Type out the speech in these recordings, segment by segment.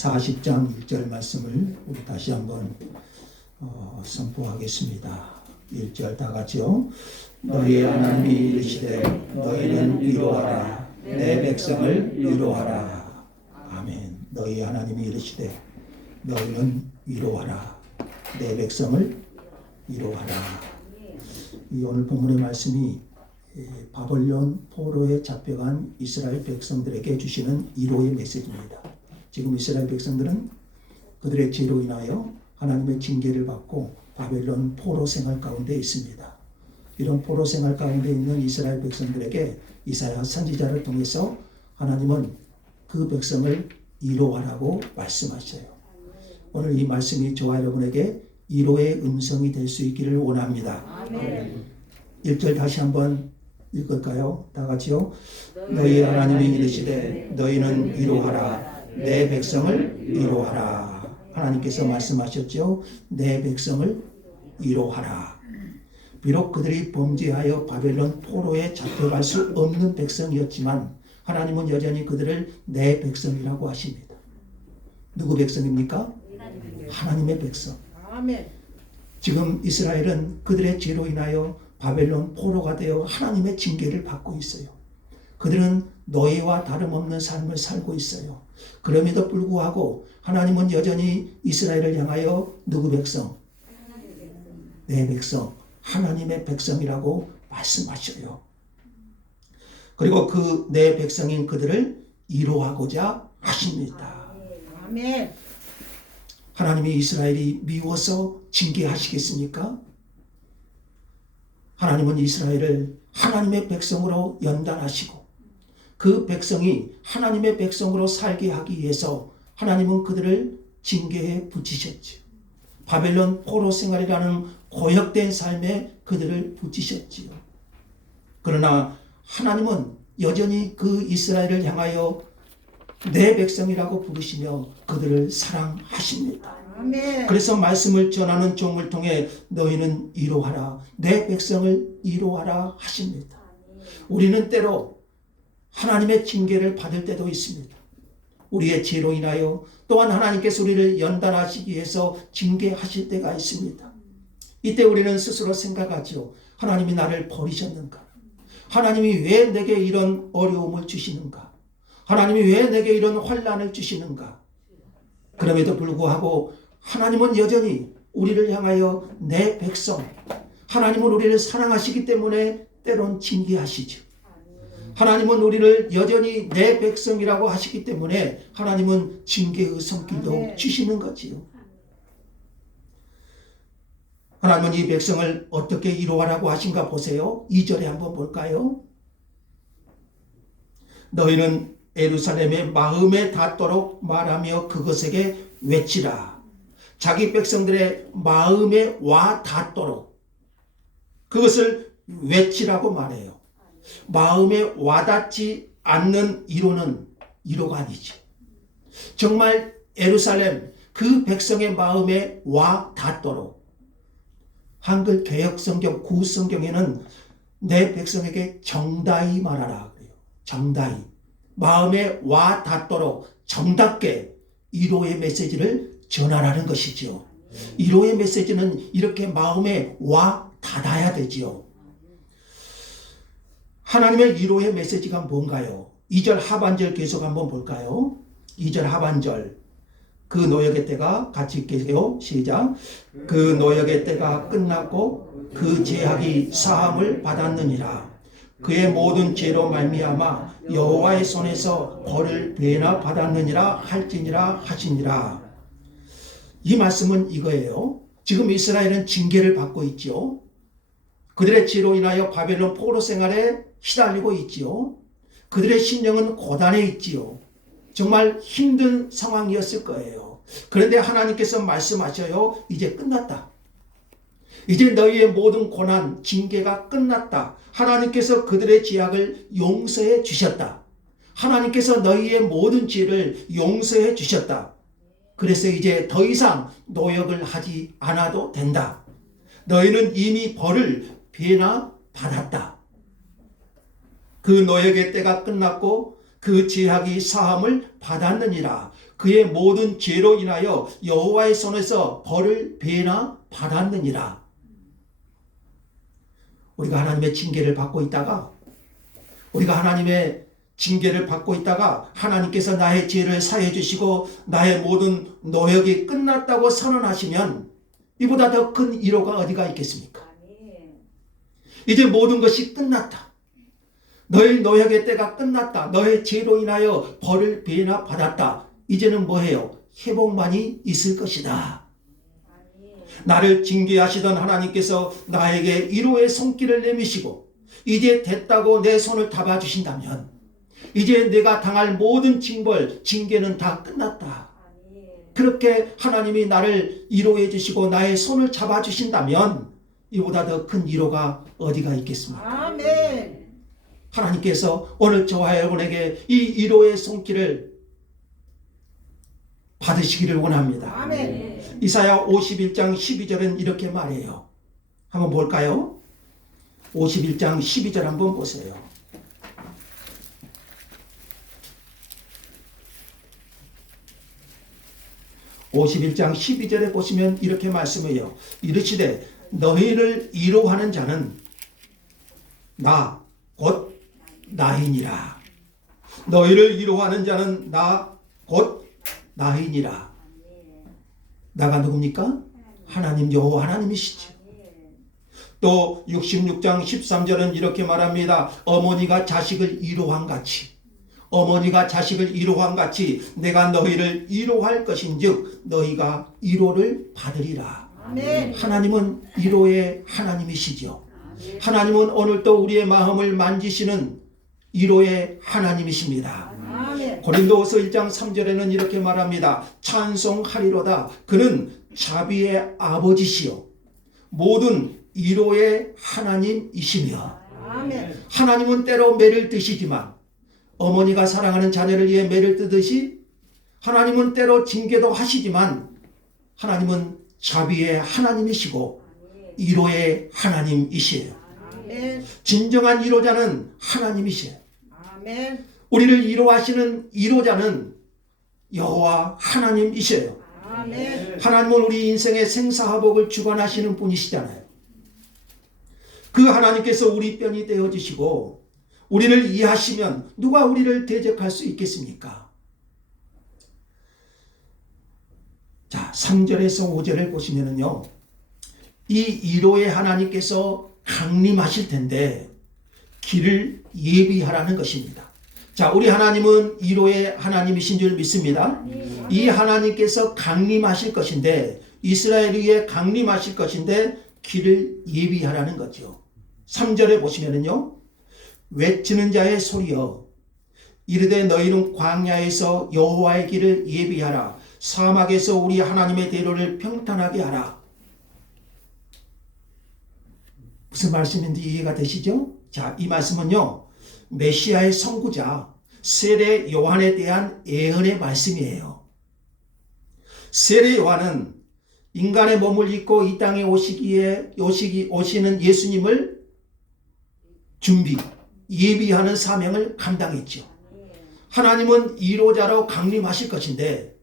40장 1절 말씀을 우리 다시 한번 선포하겠습니다. 1절 다 같이요. 너희 하나님이 이르시되 너희는 위로하라 내 백성을 위로하라. 아멘. 너희 하나님이 이르시되 너희는 위로하라 내 백성을 위로하라. 이 오늘 본문의 말씀이 바벨론 포로에 잡혀간 이스라엘 백성들에게 주시는 위로의 메시지입니다. 지금 이스라엘 백성들은 그들의 죄로 인하여 하나님의 징계를 받고 바벨론 포로 생활 가운데 있습니다. 이런 포로 생활 가운데 있는 이스라엘 백성들에게 이사야 선지자를 통해서 하나님은 그 백성을 위로하라고 말씀하셔요. 오늘 이 말씀이 저와 여러분에게 위로의 음성이 될 수 있기를 원합니다. 아멘. 1절 다시 한번 읽을까요? 다 같이요. 너희 하나님이 이르시되 너희는 위로하라 내 백성을 위로하라. 하나님께서 말씀하셨죠. 내 백성을 위로하라. 비록 그들이 범죄하여 바벨론 포로에 잡혀갈 수 없는 백성이었지만 하나님은 여전히 그들을 내 백성이라고 하십니다. 누구 백성입니까? 하나님의 백성. 아멘. 지금 이스라엘은 그들의 죄로 인하여 바벨론 포로가 되어 하나님의 징계를 받고 있어요. 그들은 노예와 다름없는 삶을 살고 있어요. 그럼에도 불구하고 하나님은 여전히 이스라엘을 향하여 누구 백성? 내 백성, 하나님의 백성이라고 말씀하셔요. 그리고 그 내 백성인 그들을 위로하고자 하십니다. 아멘. 하나님이 이스라엘이 미워서 징계하시겠습니까? 하나님은 이스라엘을 하나님의 백성으로 연단하시고 그 백성이 하나님의 백성으로 살게 하기 위해서 하나님은 그들을 징계에 붙이셨죠. 바벨론 포로 생활이라는 고역된 삶에 그들을 붙이셨지요. 그러나 하나님은 여전히 그 이스라엘을 향하여 내 백성이라고 부르시며 그들을 사랑하십니다. 아멘. 그래서 말씀을 전하는 종을 통해 너희는 위로하라 내 백성을 위로하라 하십니다. 우리는 때로 하나님의 징계를 받을 때도 있습니다. 우리의 죄로 인하여 또한 하나님께서 우리를 연단하시기 위해서 징계하실 때가 있습니다. 이때 우리는 스스로 생각하죠. 하나님이 나를 버리셨는가? 하나님이 왜 내게 이런 어려움을 주시는가? 하나님이 왜 내게 이런 환난을 주시는가? 그럼에도 불구하고 하나님은 여전히 우리를 향하여 내 백성, 하나님은 우리를 사랑하시기 때문에 때론 징계하시죠. 하나님은 우리를 여전히 내 백성이라고 하시기 때문에 하나님은 징계의 손길도 주시는 거지요. 하나님은 이 백성을 어떻게 위로하라고 하신가 보세요. 2절에 한번 볼까요? 너희는 예루살렘의 마음에 닿도록 말하며 그것에게 외치라. 자기 백성들의 마음에 와 닿도록 그것을 외치라고 말해요. 마음에 와닿지 않는 위로는 위로가 아니죠. 정말 예루살렘 그 백성의 마음에 와 닿도록 한글 개역성경 구성경에는 내 백성에게 정다이 말하라 그래요. 정다이 마음에 와 닿도록 정답게 위로의 메시지를 전하라는 것이죠. 위로의 메시지는 이렇게 마음에 와 닿아야 되지요. 하나님의 위로의 메시지가 뭔가요? 2절 하반절 계속 한번 볼까요? 2절 하반절 그 노역의 때가 같이 읽게요. 시작. 그 노역의 때가 끝났고 그 죄악이 사함을 받았느니라. 그의 모든 죄로 말미암아 여호와의 손에서 벌을 배나 받았느니라 할지니라 하시니라. 이 말씀은 이거예요. 지금 이스라엘은 징계를 받고 있죠. 그들의 죄로 인하여 바벨론 포로 생활에 시달리고 있지요. 그들의 심령은 고단해 있지요. 정말 힘든 상황이었을 거예요. 그런데 하나님께서 말씀하셔요. 이제 끝났다. 이제 너희의 모든 고난, 징계가 끝났다. 하나님께서 그들의 죄악을 용서해 주셨다. 하나님께서 너희의 모든 죄를 용서해 주셨다. 그래서 이제 더 이상 노역을 하지 않아도 된다. 너희는 이미 벌을 배나 받았다. 그 노역의 때가 끝났고 그 죄악이 사함을 받았느니라. 그의 모든 죄로 인하여 여호와의 손에서 벌을 배나 받았느니라. 우리가 하나님의 징계를 받고 있다가 하나님께서 나의 죄를 사해 주시고 나의 모든 노역이 끝났다고 선언하시면 이보다 더 큰 위로가 어디가 있겠습니까? 이제 모든 것이 끝났다. 너의 노역의 때가 끝났다. 너의 죄로 인하여 벌을 배나 받았다. 이제는 뭐해요? 회복만이 있을 것이다. 나를 징계하시던 하나님께서 나에게 위로의 손길을 내미시고 이제 됐다고 내 손을 잡아주신다면 이제 내가 당할 모든 징계는 다 끝났다. 그렇게 하나님이 나를 위로해 주시고 나의 손을 잡아주신다면 이보다 더 큰 위로가 어디가 있겠습니까? 아멘. 하나님께서 오늘 저와 여러분에게 이 위로의 손길을 받으시기를 원합니다. 아멘. 이사야 51장 12절은 이렇게 말해요. 한번 볼까요? 51장 12절 한번 보세요. (51장 12절에) 보시면 이렇게 말씀해요. 이르시되 너희를 위로하는 자는 나 곧 나이니라. 너희를 위로하는 자는 나 곧 나이니라. 나가 누굽니까? 하나님 여호와 하나님이시죠. 또 66장 13절은 이렇게 말합니다. 어머니가 자식을 위로한 같이 내가 너희를 위로할 것인즉 너희가 위로를 받으리라. 아멘. 하나님은 위로의 하나님이시죠. 하나님은 오늘도 우리의 마음을 만지시는 위로의 하나님이십니다. 아멘. 고린도후서 1장 3절에는 이렇게 말합니다. 찬송하리로다. 그는 자비의 아버지시요 모든 위로의 하나님이시며. 아멘. 하나님은 때로 매를 드시지만 어머니가 사랑하는 자녀를 위해 매를 뜨듯이 하나님은 때로 징계도 하시지만 하나님은 자비의 하나님이시고 위로의 하나님이시에요. 아멘. 진정한 위로자는 하나님이시에요. 아멘. 우리를 위로하시는 위로자는 여호와 하나님이시에요. 아멘. 하나님은 우리 인생의 생사화복을 주관하시는 분이시잖아요. 그 하나님께서 우리 편이 되어주시고 우리를 이해하시면 누가 우리를 대적할 수 있겠습니까? 자, 3절에서 5절을 보시면은요, 이 위로의 하나님께서 강림하실 텐데 길을 예비하라는 것입니다. 자, 우리 하나님은 위로의 하나님이신 줄 믿습니다. 이 하나님께서 강림하실 것인데 이스라엘을 위해 강림하실 것인데 길을 예비하라는 거죠. 3절에 보시면은요, 외치는 자의 소리여 이르되 너희는 광야에서 여호와의 길을 예비하라. 사막에서 우리 하나님의 대로를 평탄하게 하라. 무슨 말씀인지 이해가 되시죠? 자, 이 말씀은요, 메시아의 선구자 세례 요한에 대한 예언의 말씀이에요. 세례 요한은 인간의 몸을 입고 이 땅에 오시는 예수님을 예비하는 사명을 감당했죠. 하나님은 위로자로 강림하실 것인데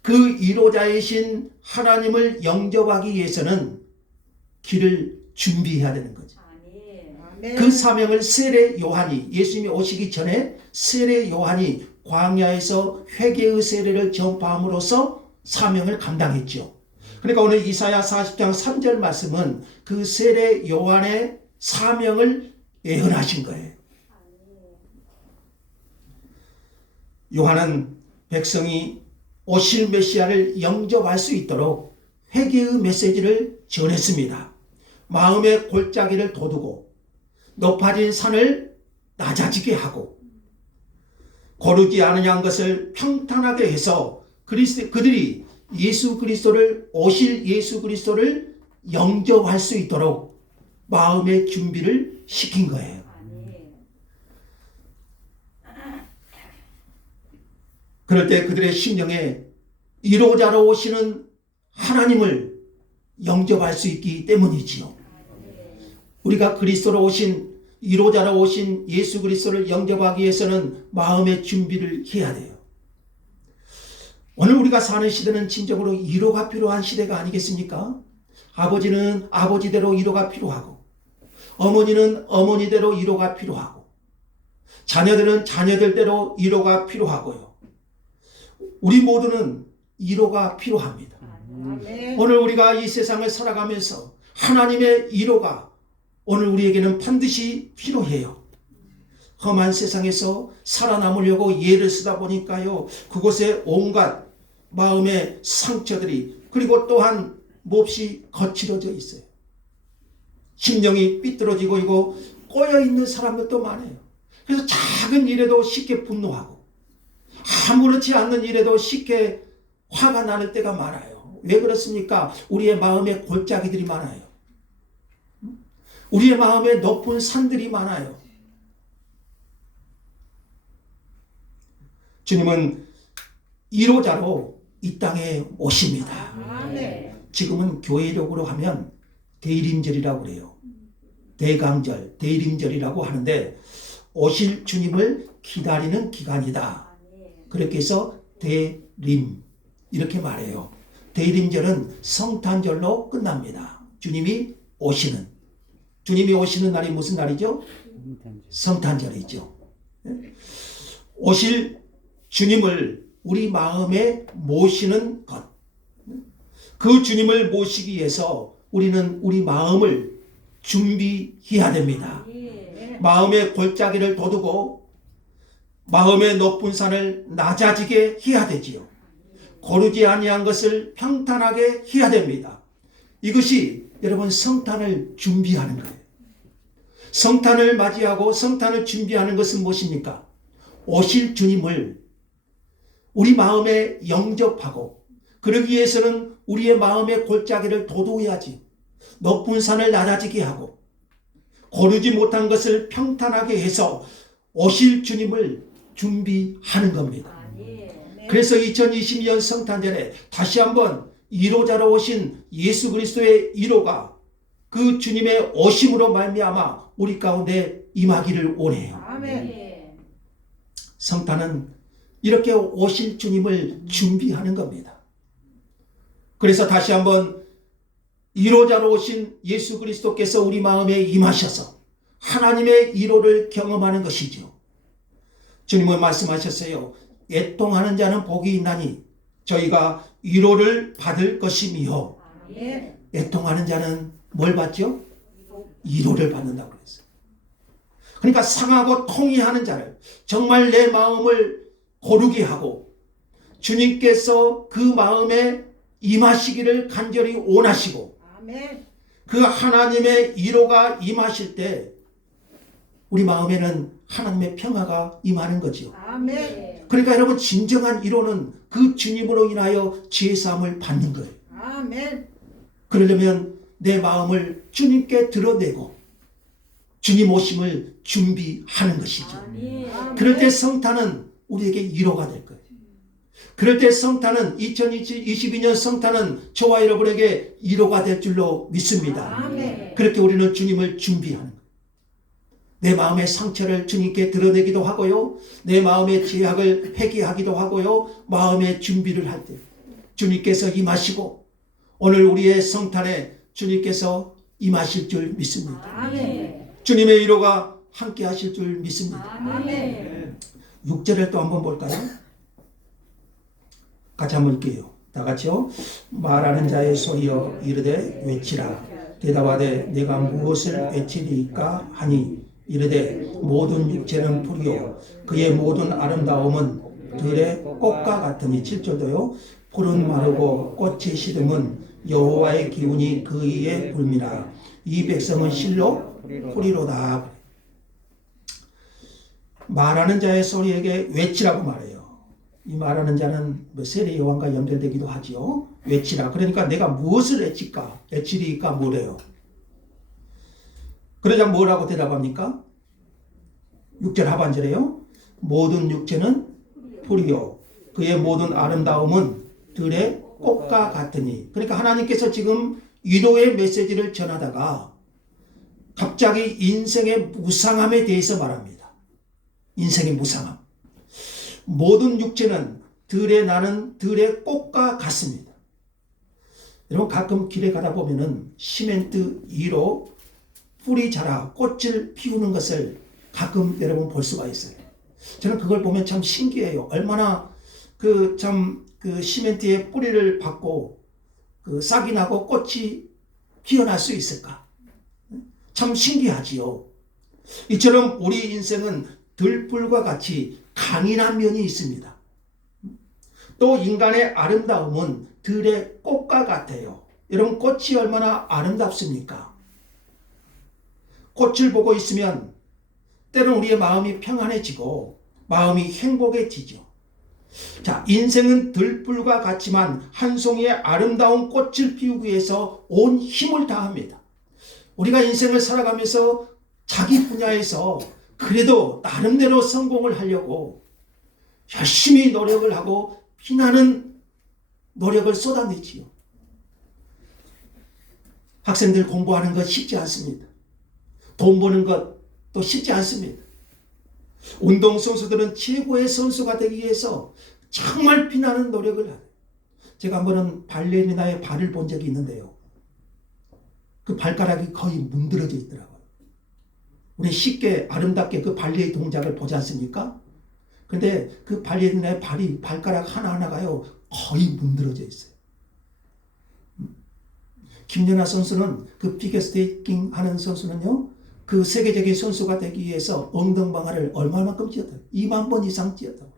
그 위로자이신 하나님을 영접하기 위해서는 길을 준비해야 되는 거죠. 아멘. 그 사명을 세례 요한이, 예수님이 오시기 전에 세례 요한이 광야에서 회개의 세례를 전파함으로써 사명을 감당했죠. 그러니까 오늘 이사야 40장 3절 말씀은 그 세례 요한의 사명을 예언하신 거예요. 요한은 백성이 오실 메시아를 영접할 수 있도록 회개의 메시지를 전했습니다. 마음의 골짜기를 돋우고 높아진 산을 낮아지게 하고 고르지 않으냐 것을 평탄하게 해서 그들이 오실 예수 그리스도를 영접할 수 있도록 마음의 준비를 시킨 거예요. 그럴 때 그들의 심령에 위로자로 오시는 하나님을 영접할 수 있기 때문이지요. 우리가 그리스도로 오신 위로자로 오신 예수 그리스도를 영접하기 위해서는 마음의 준비를 해야 돼요. 오늘 우리가 사는 시대는 진정으로 위로가 필요한 시대가 아니겠습니까? 아버지는 아버지대로 위로가 필요하고, 어머니는 어머니대로 위로가 필요하고, 자녀들은 자녀들대로 위로가 필요하고요. 우리 모두는 위로가 필요합니다. 아멘. 오늘 우리가 이 세상을 살아가면서 하나님의 위로가 오늘 우리에게는 반드시 필요해요. 험한 세상에서 살아남으려고 예를 쓰다 보니까요, 그곳에 온갖 마음의 상처들이, 그리고 또한 몹시 거칠어져 있어요. 심령이 삐뚤어지고 이거 꼬여있는 사람들도 많아요. 그래서 작은 일에도 쉽게 분노하고, 아무렇지 않는 일에도 쉽게 화가 나는 때가 많아요. 왜 그렇습니까? 우리의 마음에 골짜기들이 많아요. 우리의 마음에 높은 산들이 많아요. 주님은 위로자로 이 땅에 오십니다. 아멘. 지금은 교회적으로 하면 대림절이라고 그래요. 대강절, 대림절이라고 하는데 오실 주님을 기다리는 기간이다. 그렇게 해서 대림 이렇게 말해요. 대림절은 성탄절로 끝납니다. 주님이 오시는 날이 무슨 날이죠? 성탄절이죠. 오실 주님을 우리 마음에 모시는 것. 그 주님을 모시기 위해서 우리는 우리 마음을 준비해야 됩니다. 마음의 골짜기를 돋우고 마음의 높은 산을 낮아지게 해야 되지요. 고르지 아니한 것을 평탄하게 해야 됩니다. 이것이 여러분 성탄을 준비하는 거예요. 성탄을 맞이하고 성탄을 준비하는 것은 무엇입니까? 오실 주님을 우리 마음에 영접하고, 그러기 위해서는 우리의 마음의 골짜기를 돋우어야지. 높은 산을 낮아지게 하고 고르지 못한 것을 평탄하게 해서 오실 주님을 준비하는 겁니다. 그래서 2022년 성탄절에 다시 한번 위로자로 오신 예수 그리스도의 위로가 그 주님의 오심으로 말미암아 우리 가운데 임하기를 원해요. 아멘. 성탄은 이렇게 오실 주님을 준비하는 겁니다. 그래서 다시 한번 위로자로 오신 예수 그리스도께서 우리 마음에 임하셔서 하나님의 위로를 경험하는 것이죠. 주님은 말씀하셨어요. 애통하는 자는 복이 있나니 저희가 위로를 받을 것이며. 아멘. 애통하는 자는 뭘 받죠? 위로를 받는다고 그랬어요. 그러니까 상하고 통회하는 자를, 정말 내 마음을 고르게 하고 주님께서 그 마음에 임하시기를 간절히 원하시고, 아멘. 그 하나님의 위로가 임하실 때 우리 마음에는 하나님의 평화가 임하는 거죠. 아멘. 그러니까 여러분, 진정한 위로는 그 주님으로 인하여 죄사함을 받는 거예요. 아멘. 그러려면 내 마음을 주님께 드러내고 주님 오심을 준비하는 것이죠. 그럴 때 성탄은 우리에게 위로가 될 거예요. 그럴 때 성탄은 2022년 성탄은 저와 여러분에게 위로가 될 줄로 믿습니다. 아멘. 그렇게 우리는 주님을 준비하는 거예요. 내 마음의 상처를 주님께 드러내기도 하고요, 내 마음의 죄악을 회개하기도 하고요, 마음의 준비를 할 때 주님께서 임하시고 오늘 우리의 성탄에 주님께서 임하실 줄 믿습니다. 아멘. 주님의 위로가 함께 하실 줄 믿습니다. 아멘. 6절을 또 한번 볼까요? 같이 한번 읽게요. 다 같이요. 말하는 자의 소리여 이르되 외치라. 대답하되 내가 무엇을 외치리까 하니 이르되 모든 육체는 풀이요 그의 모든 아름다움은 들의 꽃과 같으니. 7절도요. 풀은 마르고 꽃이 시듬은 여호와의 기운이 그 위에 불미라. 이 백성은 실로 풀이로다. 말하는 자의 소리에게 외치라고 말해요. 이 말하는 자는 세례 요한과 연결되기도 하지요. 외치라. 그러니까 내가 무엇을 외치리까 뭐래요? 그러자 뭐라고 대답합니까? 6절 하반절에요. 모든 육체는 풀이요 그의 모든 아름다움은 들의 꽃과 같으니. 그러니까 하나님께서 지금 위로의 메시지를 전하다가 갑자기 인생의 무상함에 대해서 말합니다. 인생의 무상함. 모든 육체는 들에 나는 들의 꽃과 같습니다. 여러분 가끔 길에 가다 보면은 시멘트 위로 풀이 자라 꽃을 피우는 것을 가끔 여러분 볼 수가 있어요. 저는 그걸 보면 참 신기해요. 얼마나 그 시멘트에 뿌리를 박고 그 싹이 나고 꽃이 피어날 수 있을까? 참 신기하지요. 이처럼 우리 인생은 들풀과 같이 강인한 면이 있습니다. 또 인간의 아름다움은 들의 꽃과 같아요. 여러분 꽃이 얼마나 아름답습니까? 꽃을 보고 있으면 때로는 우리의 마음이 평안해지고 마음이 행복해지죠. 자, 인생은 들풀과 같지만 한 송이의 아름다운 꽃을 피우기 위해서 온 힘을 다합니다. 우리가 인생을 살아가면서 자기 분야에서 그래도 나름대로 성공을 하려고 열심히 노력을 하고 피나는 노력을 쏟아내지요. 학생들 공부하는 것 쉽지 않습니다. 돈 버는 것도 쉽지 않습니다. 운동선수들은 최고의 선수가 되기 위해서 정말 피나는 노력을 해요. 제가 한 번은 발레리나의 발을 본 적이 있는데요. 그 발가락이 거의 문드러져 있더라고요. 우리 쉽게 아름답게 그 발레의 동작을 보지 않습니까? 근데 그 발레리나의 발이 발가락 하나하나가요 거의 문드러져 있어요. 김연아 선수는 그 피겨스케이팅 하는 선수는요, 그 세계적인 선수가 되기 위해서 엉덩방아를 얼마만큼 찧었다고? 2만 번 이상 찧었다고.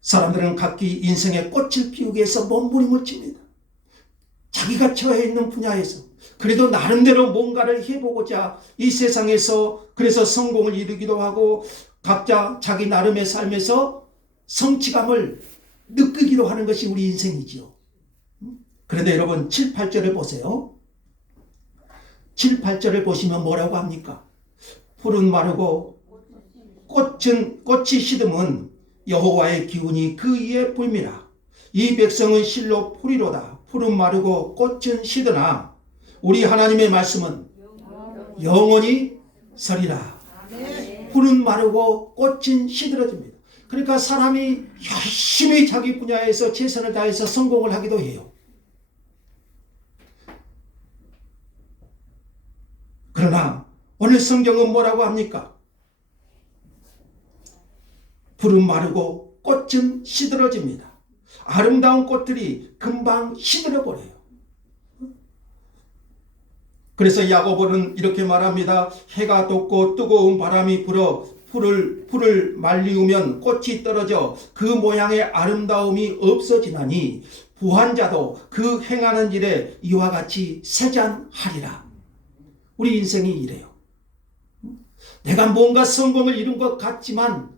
사람들은 각기 인생의 꽃을 피우기 위해서 몸부림을 칩니다. 자기가 처해 있는 분야에서 그래도 나름대로 뭔가를 해보고자 이 세상에서 그래서 성공을 이루기도 하고 각자 자기 나름의 삶에서 성취감을 느끼기도 하는 것이 우리 인생이지요. 그런데 여러분 7, 8절을 보세요. 7, 8절을 보시면 뭐라고 합니까? 풀은 마르고 꽃이 시듬은 여호와의 기운이 그 위에 불미라. 이 백성은 실로 풀이로다. 풀은 마르고 꽃은 시드나 우리 하나님의 말씀은 영원히 서리라. 풀은 마르고 꽃은 시들어집니다. 그러니까 사람이 열심히 자기 분야에서 최선을 다해서 성공을 하기도 해요. 그러나 오늘 성경은 뭐라고 합니까? 풀은 마르고 꽃은 시들어집니다. 아름다운 꽃들이 금방 시들어버려요. 그래서 야고보는 이렇게 말합니다. 해가 돋고 뜨거운 바람이 불어 풀을 말리우면 꽃이 떨어져 그 모양의 아름다움이 없어지나니 부한 자도 그 행하는 일에 이와 같이 세잔하리라. 우리 인생이 이래요. 내가 뭔가 성공을 이룬 것 같지만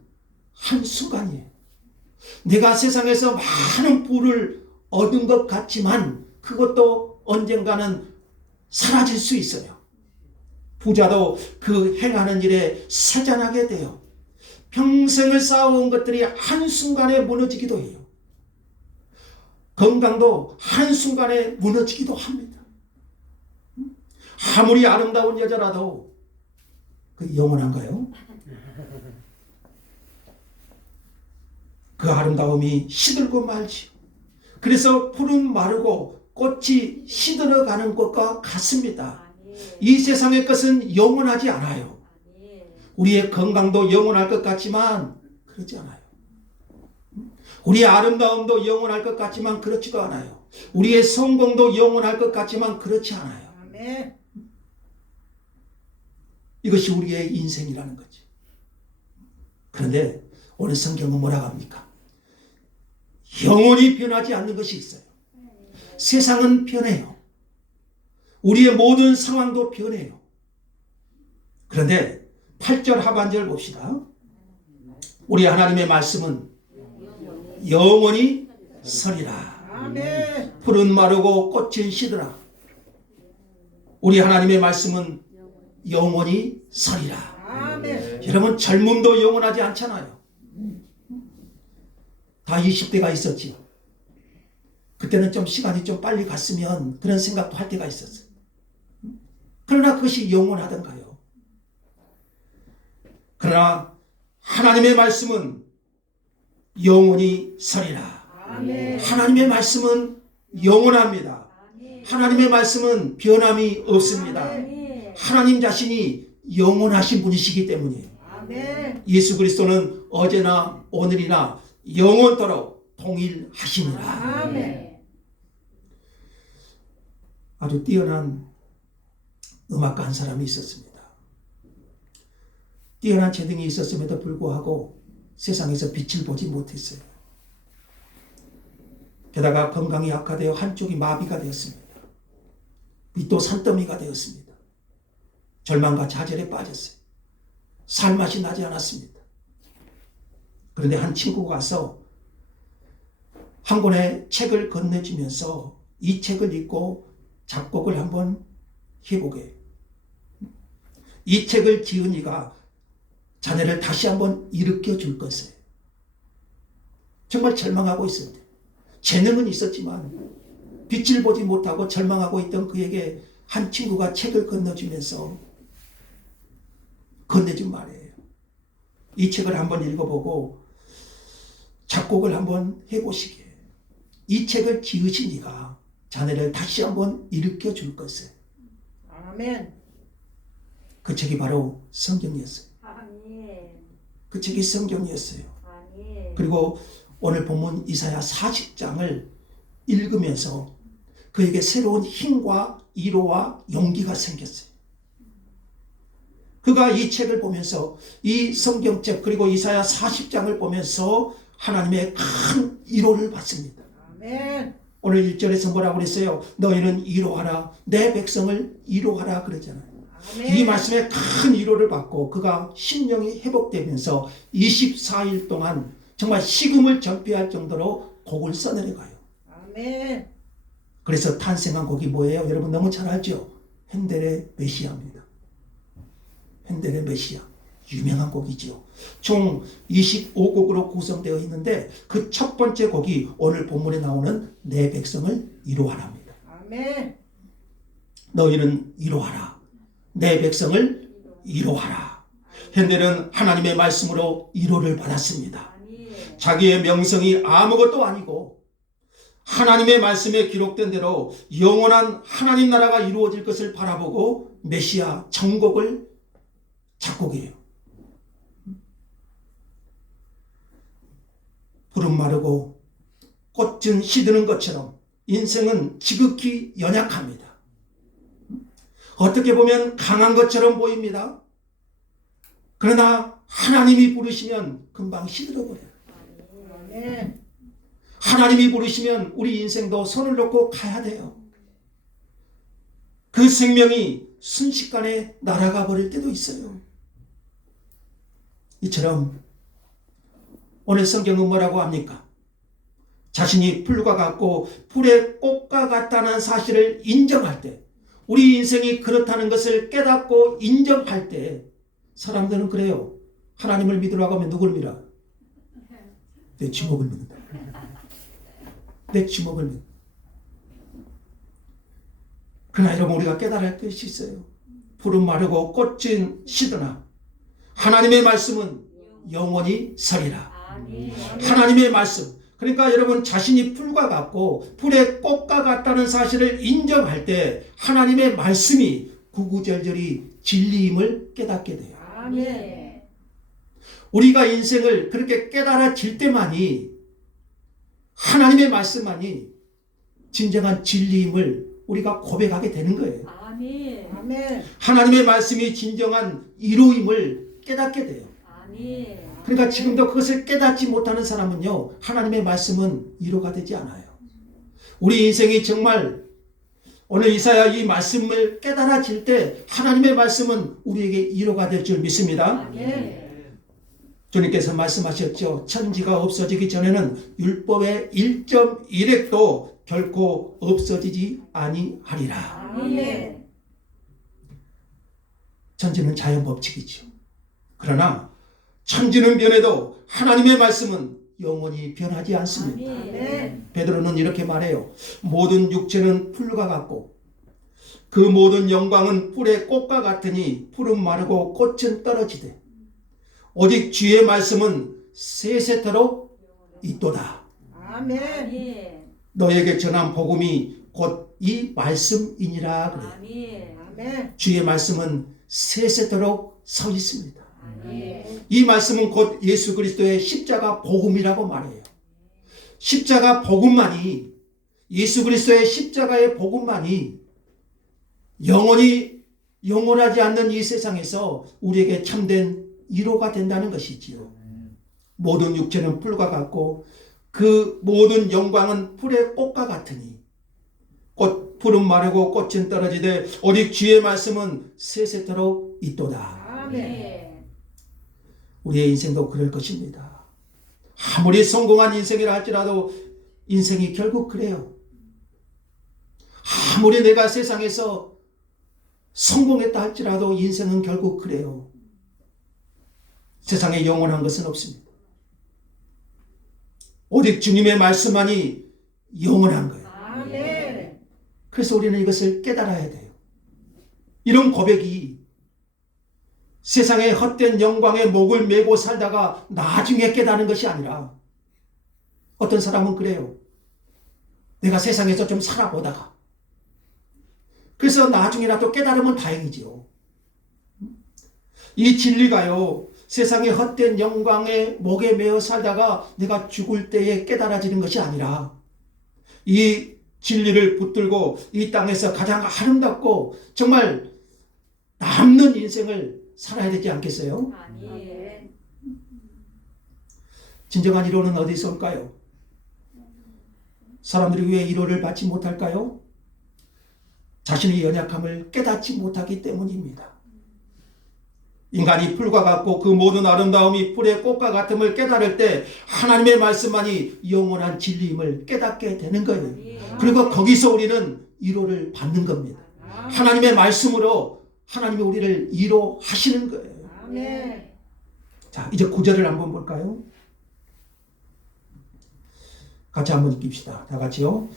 한순간이에요. 내가 세상에서 많은 부를 얻은 것 같지만 그것도 언젠가는 사라질 수 있어요. 부자도 그 행하는 일에 세잔하게 돼요. 평생을 쌓아온 것들이 한순간에 무너지기도 해요. 건강도 한순간에 무너지기도 합니다. 아무리 아름다운 여자라도 그 영원한가요? 그 아름다움이 시들고 말지요. 그래서 풀은 마르고 꽃이 시들어가는 것과 같습니다. 이 세상의 것은 영원하지 않아요. 우리의 건강도 영원할 것 같지만 그렇지 않아요. 우리의 아름다움도 영원할 것 같지만 그렇지도 않아요. 우리의 성공도 영원할 것 같지만 그렇지 않아요. 이것이 우리의 인생이라는 거지. 그런데 오늘 성경은 뭐라고 합니까? 영원히 변하지 않는 것이 있어요. 세상은 변해요. 우리의 모든 상황도 변해요. 그런데 8절 하반절 봅시다. 우리 하나님의 말씀은 영원히 서리라. 풀은 마르고 꽃은 시들아. 우리 하나님의 말씀은 영원히 서리라. 여러분 젊음도 영원하지 않잖아요. 다 20대가 있었지요. 그때는 좀 시간이 좀 빨리 갔으면 그런 생각도 할 때가 있었어요. 그러나 그것이 영원하던가요? 그러나 하나님의 말씀은 영원히 서리라. 아멘. 하나님의 말씀은 영원합니다. 하나님의 말씀은 변함이 없습니다. 아멘. 하나님 자신이 영원하신 분이시기 때문이에요. 아멘. 예수 그리스도는 어제나 오늘이나 영원토록 동일하시니라. 아멘. 아주 뛰어난 음악가 한 사람이 있었습니다. 뛰어난 재능이 있었음에도 불구하고 세상에서 빛을 보지 못했어요. 게다가 건강이 악화되어 한쪽이 마비가 되었습니다. 빛도 산더미가 되었습니다. 절망과 좌절에 빠졌어요. 살맛이 나지 않았습니다. 그런데 한 친구가 가서 한 권의 책을 건네주면서 이 책을 읽고 작곡을 한번 해보게. 이 책을 지은 이가 자네를 다시 한번 일으켜 줄 것을. 정말 절망하고 있을 때. 재능은 있었지만 빛을 보지 못하고 절망하고 있던 그에게 한 친구가 책을 건네주면서 건네준 말이에요. 이 책을 한번 읽어보고 작곡을 한번 해보시게. 이 책을 지으신 이가 자네를 다시 한번 일으켜 줄 것을. 아멘. 그 책이 바로 성경이었어요. 아멘. 그 책이 성경이었어요. 아멘. 그리고 오늘 본문 이사야 40장을 읽으면서 그에게 새로운 힘과 위로와 용기가 생겼어요. 그가 이 책을 보면서 이 성경책 그리고 이사야 40장을 보면서 하나님의 큰 위로를 받습니다. 아멘. 오늘 1절에서 뭐라고 그랬어요? 너희는 위로하라. 내 백성을 위로하라 그러잖아요. 아멘. 이 말씀에 큰 위로를 받고 그가 심령이 회복되면서 24일 동안 정말 식음을 전폐할 정도로 곡을 써내려가요. 아멘. 그래서 탄생한 곡이 뭐예요? 여러분 너무 잘 알죠? 핸델의 메시아입니다. 핸델의 메시아. 유명한 곡이죠. 총 25곡으로 구성되어 있는데 그 첫 번째 곡이 오늘 본문에 나오는 내 백성을 위로하라입니다. 아멘. 너희는 위로하라. 내 백성을 위로하라. 핸델은 하나님의 말씀으로 위로를 받았습니다. 아멘. 자기의 명성이 아무것도 아니고 하나님의 말씀에 기록된 대로 영원한 하나님 나라가 이루어질 것을 바라보고 메시아 정곡을 작곡해요. 푸른 마르고 꽃은 시드는 것처럼 인생은 지극히 연약합니다. 어떻게 보면 강한 것처럼 보입니다. 그러나 하나님이 부르시면 금방 시들어버려요. 아멘. 하나님이 부르시면 우리 인생도 손을 놓고 가야 돼요. 그 생명이 순식간에 날아가 버릴 때도 있어요. 이처럼 오늘 성경은 뭐라고 합니까? 자신이 풀과 같고 풀의 꽃과 같다는 사실을 인정할 때, 우리 인생이 그렇다는 것을 깨닫고 인정할 때 사람들은 그래요. 하나님을 믿으라고 하면 누굴 믿어? 내 주먹을 믿는다. 내 주먹을 믿는다. 그러나 여러분 우리가 깨달아야 할 것이 있어요. 풀은 마르고 꽃은 시드나 하나님의 말씀은 영원히 서리라. 아멘. 하나님의 말씀. 그러니까 여러분 자신이 풀과 같고 풀의 꽃과 같다는 사실을 인정할 때 하나님의 말씀이 구구절절히 진리임을 깨닫게 돼요. 아멘. 우리가 인생을 그렇게 깨달아질 때만이 하나님의 말씀만이 진정한 진리임을 우리가 고백하게 되는 거예요. 아멘. 아멘. 하나님의 말씀이 진정한 이루임을 깨닫게 돼요. 아멘. 그러니까 지금도 그것을 깨닫지 못하는 사람은요, 하나님의 말씀은 위로가 되지 않아요. 우리 인생이 정말 오늘 이사야 이 말씀을 깨달아질 때 하나님의 말씀은 우리에게 위로가 될 줄 믿습니다. 아멘. 주님께서 말씀하셨죠. 천지가 없어지기 전에는 율법의 1.1획도 결코 없어지지 아니하리라. 아멘. 천지는 자연 법칙이죠. 그러나 천지는 변해도 하나님의 말씀은 영원히 변하지 않습니다. 아멘. 베드로는 이렇게 말해요. 모든 육체는 풀과 같고 그 모든 영광은 뿔의 꽃과 같으니 풀은 마르고 꽃은 떨어지되 오직 주의 말씀은 세세토록 있도다. 아멘. 아멘. 너에게 전한 복음이 곧 이 말씀이니라 그래요. 아멘. 아멘. 주의 말씀은 세세토록 서 있습니다. 아멘. 이 말씀은 곧 예수 그리스도의 십자가 복음이라고 말해요. 십자가 복음만이, 예수 그리스도의 십자가의 복음만이 영원히 영원하지 않는 이 세상에서 우리에게 참된 위로가 된다는 것이지요. 모든 육체는 풀과 같고 그 모든 영광은 풀의 꽃과 같으니 풀은 마르고 꽃은 떨어지되 오직 주의 말씀은 세세토록 있도다. 아멘. 우리의 인생도 그럴 것입니다. 아무리 성공한 인생이라 할지라도 인생이 결국 그래요. 아무리 내가 세상에서 성공했다 할지라도 인생은 결국 그래요. 세상에 영원한 것은 없습니다. 오직 주님의 말씀만이 영원한 거예요. 아멘. 그래서 우리는 이것을 깨달아야 돼요. 이런 고백이 세상의 헛된 영광에 목을 메고 살다가 나중에 깨닫는 것이 아니라, 어떤 사람은 그래요. 내가 세상에서 좀 살아보다가 그래서 나중이라도 깨달으면 다행이지요. 이 진리가요, 세상의 헛된 영광에 목에 매어 살다가 내가 죽을 때에 깨달아지는 것이 아니라, 이 진리를 붙들고 이 땅에서 가장 아름답고 정말 남는 인생을 살아야 되지 않겠어요? 아멘. 진정한 위로는 어디서 올까요? 사람들이 왜 위로를 받지 못할까요? 자신의 연약함을 깨닫지 못하기 때문입니다. 인간이 풀과 같고 그 모든 아름다움이 풀의 꽃과 같음을 깨달을 때 하나님의 말씀만이 영원한 진리임을 깨닫게 되는 거예요. 그리고 거기서 우리는 위로를 받는 겁니다. 하나님의 말씀으로 하나님이 우리를 위로하시는 거예요. 아멘. 자, 이제 9절을 한번 볼까요? 같이 한번 읽읍시다. 다 같이요.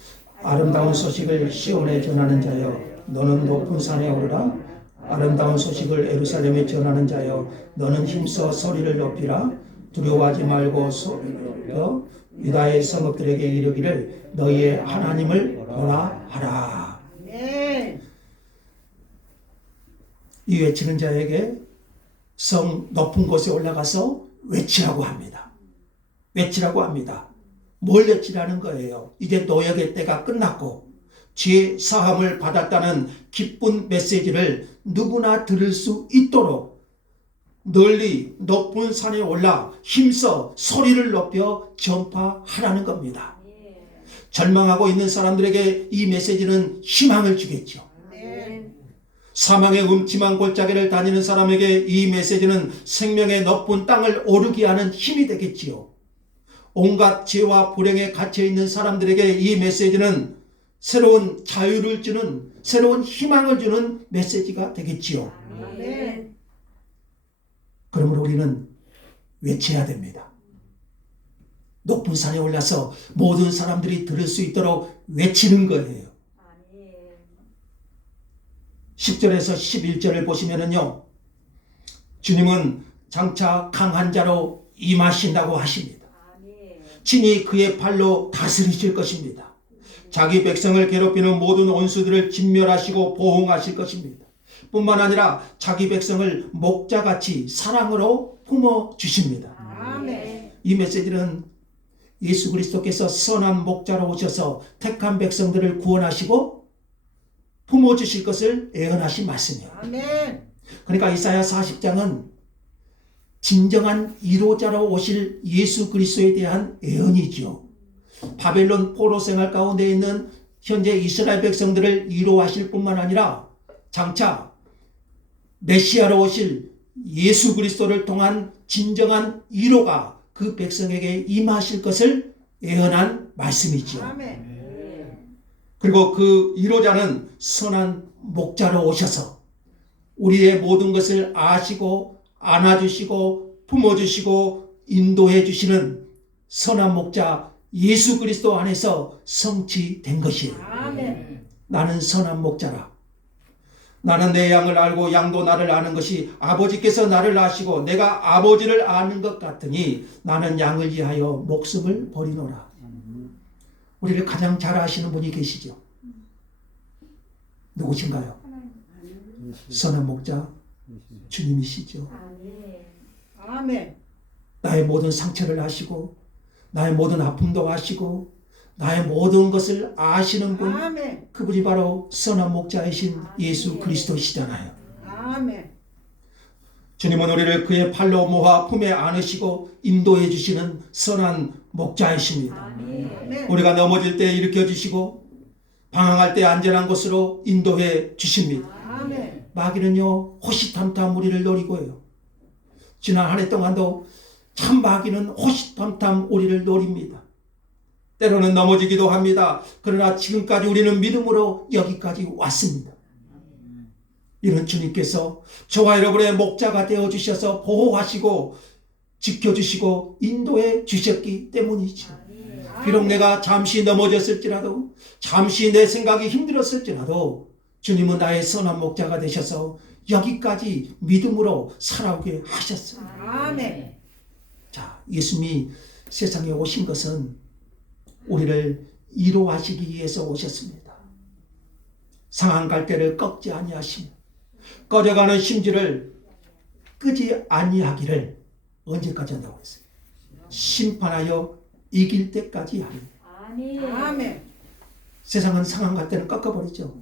아름다운 소식을 시온에 전하는 자여, 너는 높은 산에 오르라. 아름다운 소식을 예루살렘에 전하는 자여, 너는 힘써 소리를 높이라. 두려워하지 말고 소리를 높여 유다의 성읍들에게 이르기를 너희의 하나님을 보라 하라. 아멘. 이 외치는 자에게 성 높은 곳에 올라가서 외치라고 합니다. 외치라고 합니다. 뭘 외치라는 거예요? 이제 노역의 때가 끝났고 죄 사함을 받았다는 기쁜 메시지를 누구나 들을 수 있도록 널리 높은 산에 올라 힘써 소리를 높여 전파하라는 겁니다. 절망하고 있는 사람들에게 이 메시지는 희망을 주겠죠. 아멘. 사망의 음침한 골짜기를 다니는 사람에게 이 메시지는 생명의 높은 땅을 오르게 하는 힘이 되겠지요. 온갖 죄와 불행에 갇혀있는 사람들에게 이 메시지는 새로운 자유를 주는, 새로운 희망을 주는 메시지가 되겠지요. 아멘. 그러므로 우리는 외쳐야 됩니다. 높은 산에 올라서 모든 사람들이 들을 수 있도록 외치는 거예요. 10절에서 11절을 보시면은요, 주님은 장차 강한 자로 임하신다고 하십니다. 친히 그의 팔로 다스리실 것입니다. 자기 백성을 괴롭히는 모든 원수들을 진멸하시고 보응하실 것입니다. 뿐만 아니라 자기 백성을 목자같이 사랑으로 품어주십니다. 아멘. 이 메시지는 예수 그리스도께서 선한 목자로 오셔서 택한 백성들을 구원하시고 품어주실 것을 예언하신 말씀이에요. 아멘. 그러니까 이사야 40장은 진정한 위로자로 오실 예수 그리스도에 대한 예언이죠. 바벨론 포로 생활 가운데 있는 현재 이스라엘 백성들을 위로하실 뿐만 아니라 장차 메시아로 오실 예수 그리스도를 통한 진정한 위로가 그 백성에게 임하실 것을 예언한 말씀이죠. 아멘. 그리고 그 위로자는 선한 목자로 오셔서 우리의 모든 것을 아시고 안아주시고 품어주시고 인도해 주시는 선한 목자 예수 그리스도 안에서 성취된 것이에요. 아멘. 나는 선한 목자라. 나는 내 양을 알고 양도 나를 아는 것이 아버지께서 나를 아시고 내가 아버지를 아는 것 같으니 나는 양을 위하여 목숨을 버리노라. 우리를 가장 잘 아시는 분이 계시죠. 누구신가요? 선한 목자 주님이시죠. 아멘. 나의 모든 상처를 아시고 나의 모든 아픔도 아시고 나의 모든 것을 아시는 분, 아멘. 그분이 바로 선한 목자이신 예수 그리스도시잖아요. 아멘. 주님은 우리를 그의 팔로 모아 품에 안으시고 인도해 주시는 선한 목자이십니다. 아멘. 우리가 넘어질 때 일으켜 주시고 방황할 때 안전한 곳으로 인도해 주십니다. 아멘. 마귀는요 호시탐탐 우리를 노리고요. 지난 한 해 동안도 참 마귀는 호시탐탐 우리를 노립니다. 때로는 넘어지기도 합니다. 그러나 지금까지 우리는 믿음으로 여기까지 왔습니다. 이런 주님께서 저와 여러분의 목자가 되어주셔서 보호하시고 지켜주시고 인도해 주셨기 때문이죠. 비록 내가 잠시 넘어졌을지라도 잠시 내 생각이 힘들었을지라도 주님은 나의 선한 목자가 되셔서 여기까지 믿음으로 살아오게 하셨어요. 아멘. 자, 예수님이 세상에 오신 것은 우리를 위로하시기 위해서 오셨습니다. 상한 갈대를 꺾지 아니하시며 꺼져가는 심지를 끄지 아니하기를 언제까지 한다고 했어요? 심판하여 이길 때까지 하리라. 아멘. 세상은 상한 갈대는 꺾어버리죠.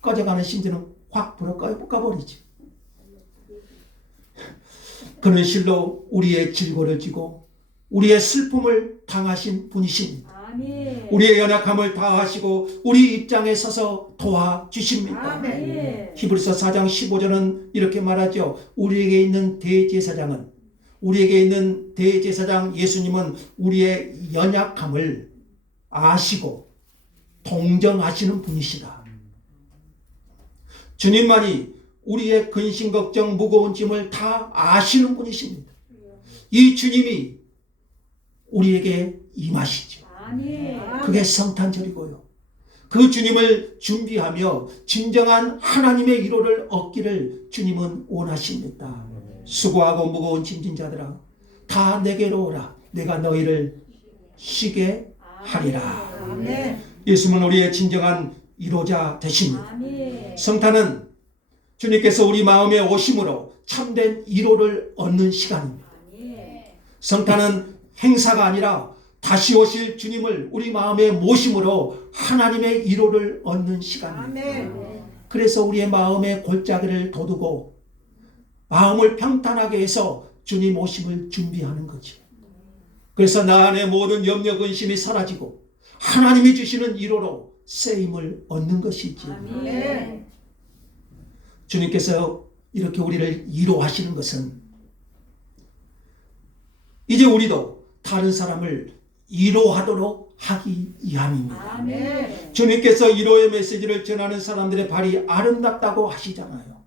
꺼져가는 심지는 확 불어 꺼버리죠. 그는 실로 우리의 질고를 지고 우리의 슬픔을 당하신 분이십니다. 우리의 연약함을 다하시고 우리 입장에 서서 도와주십니다. 아멘. 히브리서 4장 15절은 이렇게 말하죠. 우리에게 있는 대제사장 예수님은 우리의 연약함을 아시고 동정하시는 분이시다. 주님만이 우리의 근심 걱정 무거운 짐을 다 아시는 분이십니다. 이 주님이 우리에게 임하시죠. 그게 성탄절이고요. 그 주님을 준비하며 진정한 하나님의 위로를 얻기를 주님은 원하십니다. 수고하고 무거운 짐진 자들아 다 내게로 오라. 내가 너희를 쉬게 하리라. 아멘. 예수님은 우리의 진정한 위로자 되십니다. 성탄은 주님께서 우리 마음에 오심으로 참된 위로를 얻는 시간입니다. 성탄은 행사가 아니라 다시 오실 주님을 우리 마음에 모심으로 하나님의 위로를 얻는 시간입니다. 아멘. 그래서 우리의 마음의 골짜기를 돋우고 마음을 평탄하게 해서 주님 오심을 준비하는 거죠. 그래서 나 안에 모든 염려 근심이 사라지고 하나님이 주시는 위로로 쓰임을 얻는 것이지요. 아멘. 주님께서 이렇게 우리를 위로하시는 것은 이제 우리도 다른 사람을 위로하도록 하기 위함입니다. 아멘. 주님께서 위로의 메시지를 전하는 사람들의 발이 아름답다고 하시잖아요.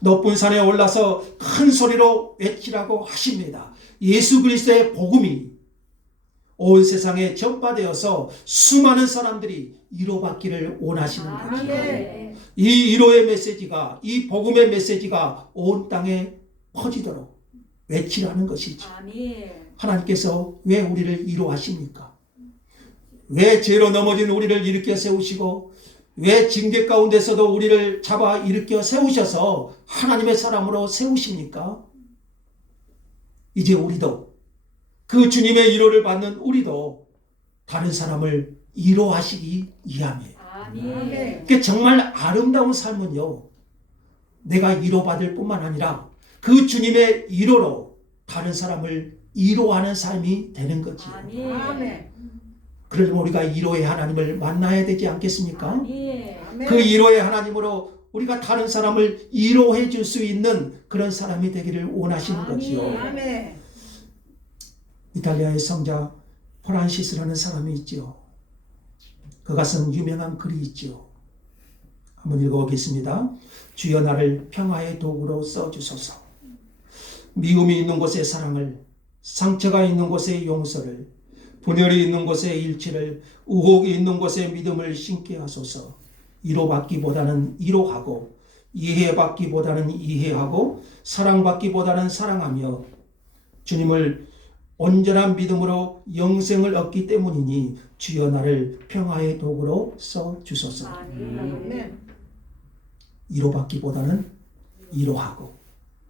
높은 산에 올라서 큰 소리로 외치라고 하십니다. 예수 그리스도의 복음이 온 세상에 전파되어서 수많은 사람들이 위로받기를 원하시는 거죠. 아멘. 이 위로의 메시지가, 이 복음의 메시지가 온 땅에 퍼지도록 외치라는 것이죠. 하나님께서 왜 우리를 위로하십니까? 왜 죄로 넘어진 우리를 일으켜 세우시고 왜 징계 가운데서도 우리를 잡아 일으켜 세우셔서 하나님의 사람으로 세우십니까? 이제 우리도 그 주님의 위로를 받는 우리도 다른 사람을 위로하시기 위함이에요. 아멘. 그게 정말 아름다운 삶은요, 내가 위로받을 뿐만 아니라 그 주님의 위로로 다른 사람을 위로하는 삶이 되는 거지요. 아멘. 그러려면 우리가 위로의 하나님을 만나야 되지 않겠습니까? 아멘. 그 위로의 하나님으로 우리가 다른 사람을 위로해 줄 수 있는 그런 사람이 되기를 원하시는 거지요. 아멘. 이탈리아의 성자 프란시스라는 사람이 있죠. 그가 쓴 유명한 글이 있죠. 한번 읽어보겠습니다. 주여 나를 평화의 도구로 써주소서. 미움이 있는 곳에 사랑을, 상처가 있는 곳에 용서를, 분열이 있는 곳에 일치를, 의혹이 있는 곳에 믿음을 심게 하소서. 위로받기보다는 위로하고 이해받기보다는 이해하고 사랑받기보다는 사랑하며 주님을 온전한 믿음으로 영생을 얻기 때문이니 주여 나를 평화의 도구로 써 주소서. 아멘. 위로받기보다는 위로하고.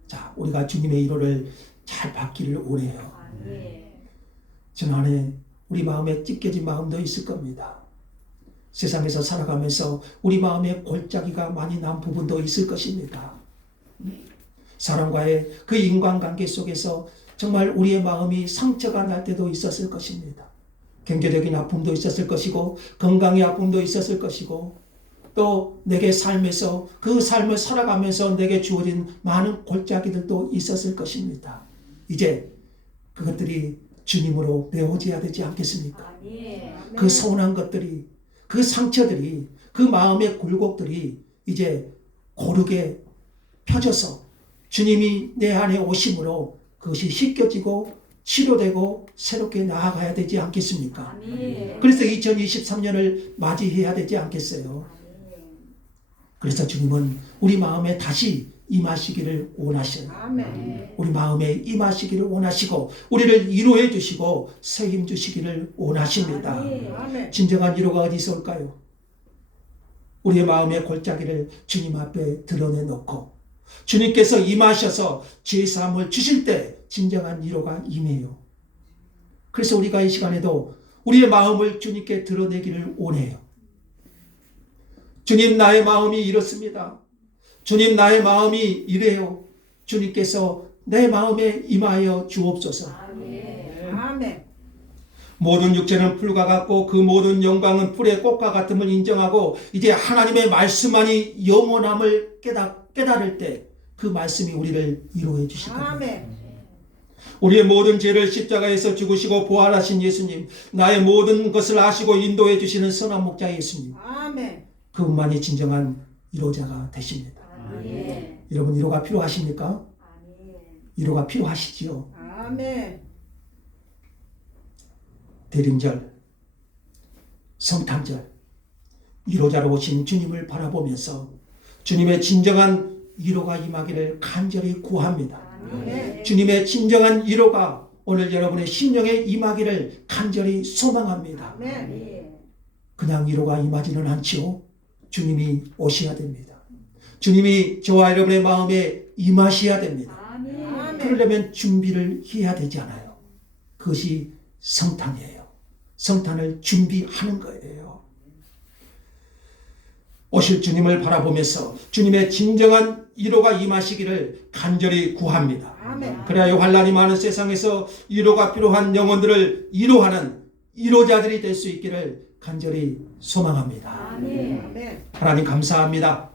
자, 우리가 주님의 위로를 잘 받기를 원해요. 아멘. 지난해 우리 마음에 찢겨진 마음도 있을 겁니다. 세상에서 살아가면서 우리 마음에 골짜기가 많이 난 부분도 있을 것입니다. 사람과의 그 인간관계 속에서 정말 우리의 마음이 상처가 날 때도 있었을 것입니다. 경제적인 아픔도 있었을 것이고 건강의 아픔도 있었을 것이고 또 내게 삶에서 그 삶을 살아가면서 내게 주어진 많은 골짜기들도 있었을 것입니다. 이제 그것들이 주님으로 메워져야 되지 않겠습니까? 아멘. 그 서운한 것들이, 그 상처들이, 그 마음의 굴곡들이 이제 고르게 펴져서 주님이 내 안에 오심으로 그것이 씻겨지고 치료되고 새롭게 나아가야 되지 않겠습니까? 아멘. 그래서 2023년을 맞이해야 되지 않겠어요? 그래서 주님은 우리 마음에 다시 임하시기를 원하셔요. 아멘. 우리 마음에 임하시기를 원하시고 우리를 위로해 주시고 새 힘 주시기를 원하십니다. 아멘. 진정한 위로가 어디서 올까요? 우리의 마음의 골짜기를 주님 앞에 드러내놓고 주님께서 임하셔서 죄사함을 주실 때 진정한 위로가 임해요. 그래서 우리가 이 시간에도 우리의 마음을 주님께 드러내기를 원해요. 주님, 나의 마음이 이렇습니다. 주님, 나의 마음이 이래요. 주님께서 내 마음에 임하여 주옵소서. 아멘. 아멘. 모든 육체는 풀과 같고 그 모든 영광은 풀의 꽃과 같음을 인정하고 이제 하나님의 말씀만이 영원함을 깨달을 때 그 말씀이 우리를 위로해 주실 겁니다. 아멘. 우리의 모든 죄를 십자가에서 죽으시고 부활하신 예수님, 나의 모든 것을 아시고 인도해 주시는 선한 목자 예수님, 아멘. 그분만이 진정한 위로자가 되십니다. 아멘. 여러분, 위로가 필요하십니까? 아멘. 위로가 필요하시지요. 아멘. 대림절, 성탄절, 위로자로 오신 주님을 바라보면서 주님의 진정한 위로가 임하기를 간절히 구합니다. 아멘. 주님의 진정한 위로가 오늘 여러분의 심령에 임하기를 간절히 소망합니다. 아멘. 그냥 위로가 임하지는 않지요. 주님이 오셔야 됩니다. 주님이 저와 여러분의 마음에 임하셔야 됩니다. 아멘. 그러려면 준비를 해야 되지 않아요. 그것이 성탄이에요. 성탄을 준비하는 거예요. 오실 주님을 바라보면서 주님의 진정한 위로가 임하시기를 간절히 구합니다. 아멘. 그래야 이 환난이 많은 세상에서 위로가 필요한 영혼들을 위로하는 위로자들이 될 수 있기를 간절히 소망합니다. 아멘. 하나님 감사합니다.